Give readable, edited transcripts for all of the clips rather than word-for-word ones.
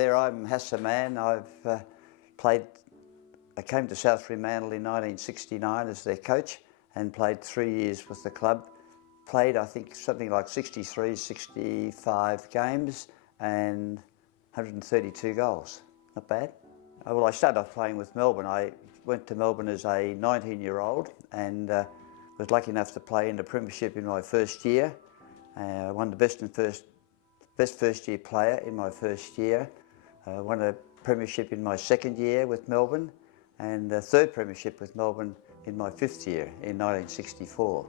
there, I'm Hassa Mann. I came to South Fremantle in 1969 as their coach and played 3 years with the club. Played, I think, something like 63, 65 games and 132 goals. Not bad. Well, I started off playing with Melbourne. I went to Melbourne as a 19-year-old and was lucky enough to play in the Premiership in my first year. I won the best first year player in my first year. Won a Premiership in my second year with Melbourne and a third Premiership with Melbourne in my fifth year in 1964.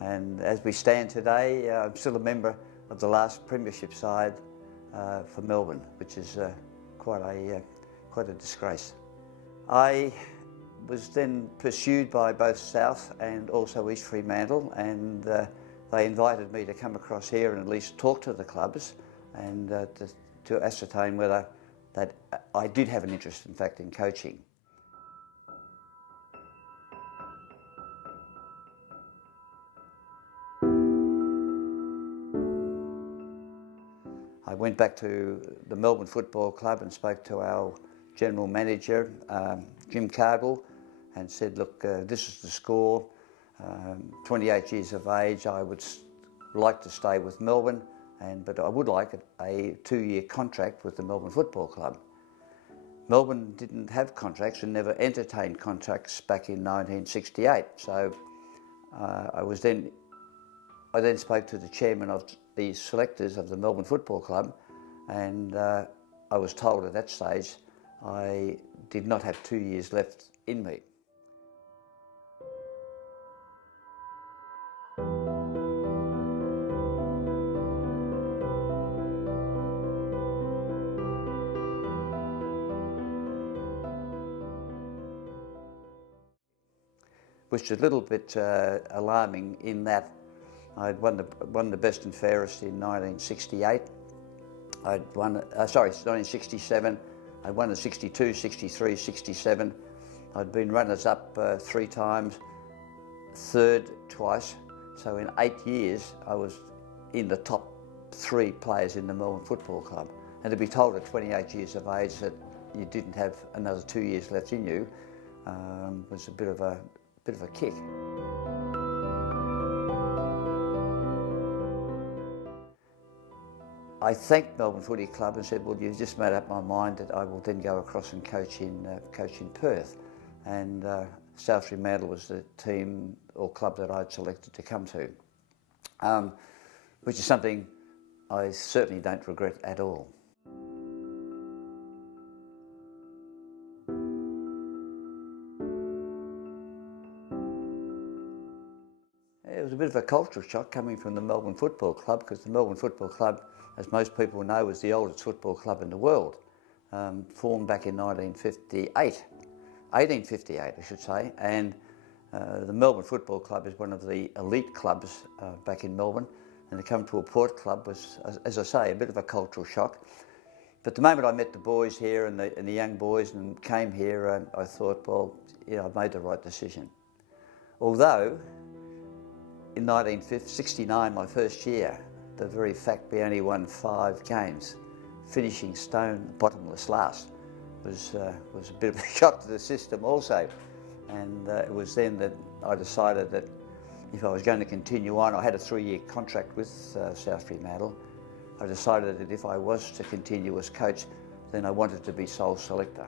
And as we stand today, I'm still a member of the last Premiership side for Melbourne, which is quite a disgrace. I was then pursued by both South and also East Fremantle, and they invited me to come across here and at least talk to the clubs and to ascertain whether that I did have an interest, in fact, in coaching. I went back to the Melbourne Football Club and spoke to our general manager, Jim Cargill, and said, look, this is the score. 28 years of age, I would like to stay with Melbourne, but I would like a 2-year contract with the Melbourne Football Club. Melbourne didn't have contracts and never entertained contracts back in 1968, so I then spoke to the chairman of the selectors of the Melbourne Football Club, and I was told at that stage I did not have 2 years left in me. Which is a little bit alarming in that I'd won the best and fairest in 1968. 1967. I won the 62, 63, 67. I'd been runners-up 3 times, third twice. So in 8 years, I was in the top 3 players in the Melbourne Football Club. And to be told at 28 years of age that you didn't have another 2 years left in you was a bit of a kick. I thanked Melbourne Footy Club and said, well, you've just made up my mind that I will then go across and coach in Perth. And South Fremantle was the team or club that I'd selected to come to, which is something I certainly don't regret at all. It was a bit of a cultural shock coming from the Melbourne Football Club, because the Melbourne Football Club, as most people know, is the oldest football club in the world, formed back in 1858 I should say, and the Melbourne Football Club is one of the elite clubs back in Melbourne, and to come to a port club was, as I say, a bit of a cultural shock. But the moment I met the boys here and the young boys and came here, I thought, well, yeah, I've made the right decision. Although, in 1969, my first year, the very fact we only won 5 games, finishing stone bottomless last, was a bit of a shock to the system also. And it was then that I decided that if I was going to continue on, I had a 3-year contract with South Fremantle. I decided that if I was to continue as coach, then I wanted to be sole selector.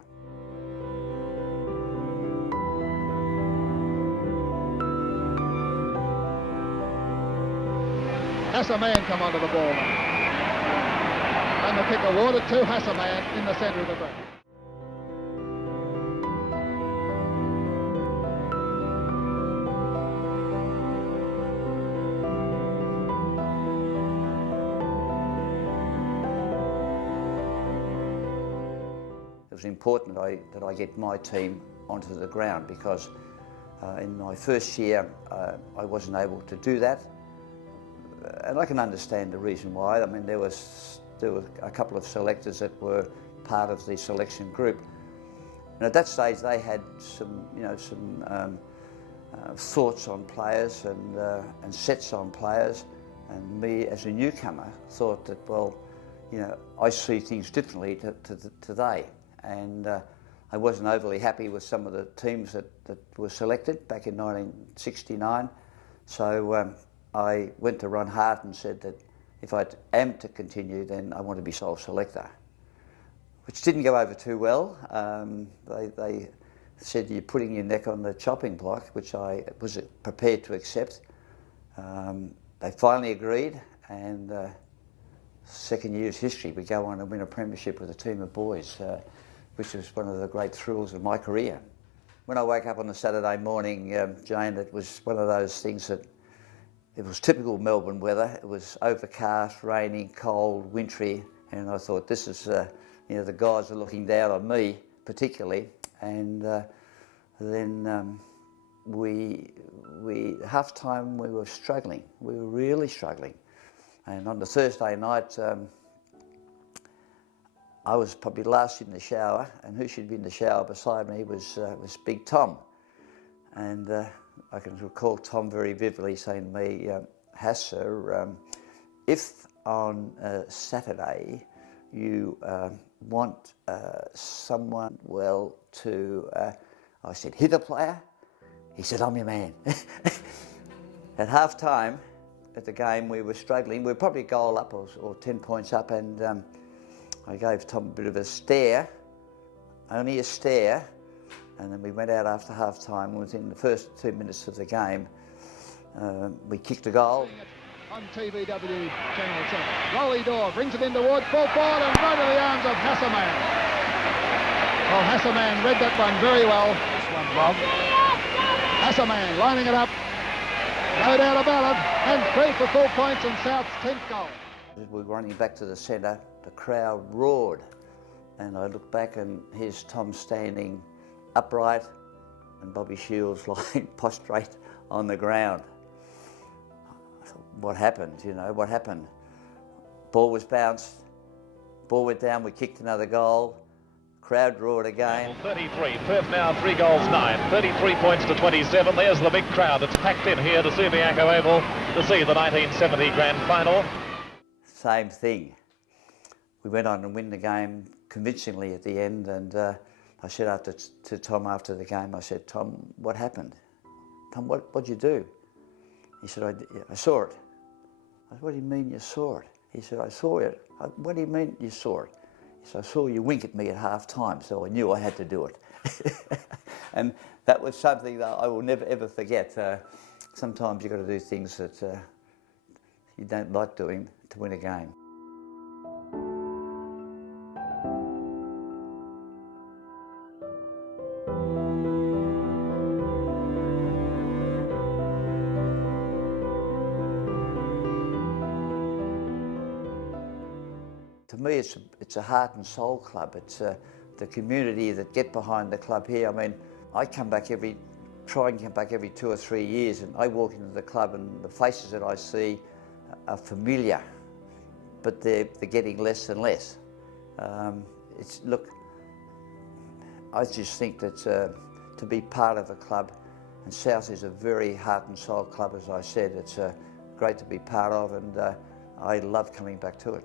Hassa Mann come onto the ball now. And the kick awarded to Hassa Mann in the centre of the ground. It was important that I get my team onto the ground, because in my first year I wasn't able to do that. And I can understand the reason why. I mean, there were a couple of selectors that were part of the selection group, and at that stage they had some thoughts on players and sets on players. And me, as a newcomer, thought that, well, you know, I see things differently to today, and I wasn't overly happy with some of the teams that were selected back in 1969. So I went to Ron Hart and said that if I am to continue, then I want to be sole selector, which didn't go over too well. They said you're putting your neck on the chopping block, which I was prepared to accept. They finally agreed, and second year's history, we go on and win a premiership with a team of boys, which was one of the great thrills of my career. When I woke up on a Saturday morning, Jane, it was one of those things that it was typical Melbourne weather. It was overcast, raining, cold, wintry, and I thought, this is, you know, the guys are looking down on me particularly. And then half time we were struggling. We were really struggling. And on the Thursday night, I was probably last in the shower, and who should be in the shower beside me was Big Tom. And I can recall Tom very vividly saying to me, Hassa, if on Saturday you want someone well to, I said, hit a player? He said, I'm your man. At half time at the game, we were struggling. We were probably a goal up or 10 points up, and I gave Tom a bit of a stare, only a stare, and then we went out after half time. Within the first 2 minutes of the game, we kicked a goal. On TVW Channel 7. Rolly Door brings it in towards full forward and right to the arms of Hassa Mann. Well, Hassa Mann read that one very well. This one, Rob. Hassa Mann lining it up. No doubt about it. And 3 for full points and South's 10th goal. As we were running back to the centre, the crowd roared. And I looked back and here's Tom standing upright and Bobby Shields lying prostrate on the ground. I thought, what happened, you know, what happened? Ball was bounced, ball went down, we kicked another goal, crowd roared again. 33, Perth now 3 goals 9, 33 points to 27. There's the big crowd that's packed in here to Subiaco Oval to see the 1970 grand final. Same thing. We went on and win the game convincingly at the end, and I said to Tom after the game, I said, Tom, what happened? Tom, what'd you do? He said, I saw it. I said, what do you mean you saw it? He said, I saw it. What do you mean you saw it? He said, I saw you wink at me at half time, so I knew I had to do it. And that was something that I will never ever forget. Sometimes you've got to do things that you don't like doing to win a game. To me, it's a heart and soul club. It's the community that get behind the club here. I mean, I try and come back every 2 or 3 years, and I walk into the club and the faces that I see are familiar, but they're getting less and less. Look, I just think that to be part of a club, and South is a very heart and soul club, as I said. It's great to be part of, and I love coming back to it.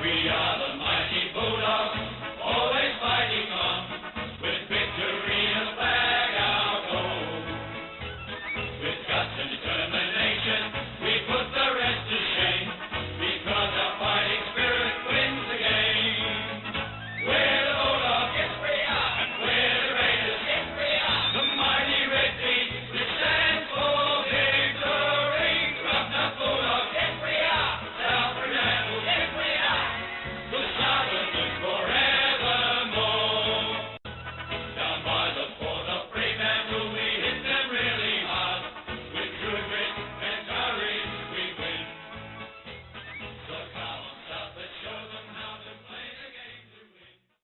We are the